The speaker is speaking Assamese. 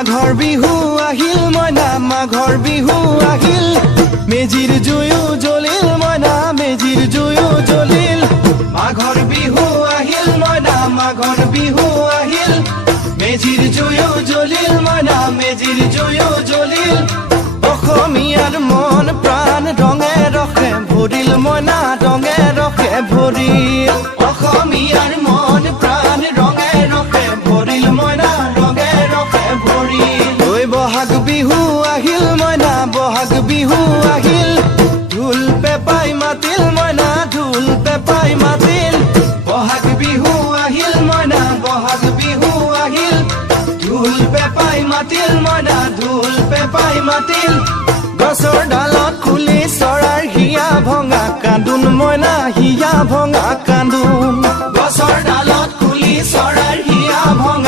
মাঘৰ বিহু আহিল মইনা মাঘৰ বিহু আহিল মেজিৰ জুয়ো জ্বলিল মইনা মেজিৰ জুয়ো জ্বলিল মাঘৰ বিহু আহিল মইনা মাঘৰ বিহু আহিল মেজিৰ জুয়ো জ্বলিল মইনা মেজিৰ জুয়ো জ্বলিল অসমীয়াৰ মন প্ৰাণ ৰঙে ৰখে ভৰিল মইনা ৰঙে ৰখে ভৰিল অসমীয়াৰ মন প্ৰাণ ৰঙে ৰখে ভৰিল মইনা ৰঙে ৰখে ভৰিল ঐ বহাগ বিহু আহিল মইনা বহাগ বিহু আহিল ঢোল পেপাই মাতিল মইনা ঢোল পেপাই মাতিল বহাগ বিহু আহিল মইনা বহাগ বিহু আহিল ঢোল পেপাই মাতিল মইনা ঢোল পেপাই মাতিল গছৰ ডালত খুলি চৰাৰ হিয়া ভঙা কান্দোন মইনা হিয়া ভঙা কান্দোন গছৰ ডালত খুলি চৰাৰ হিয়া ভঙা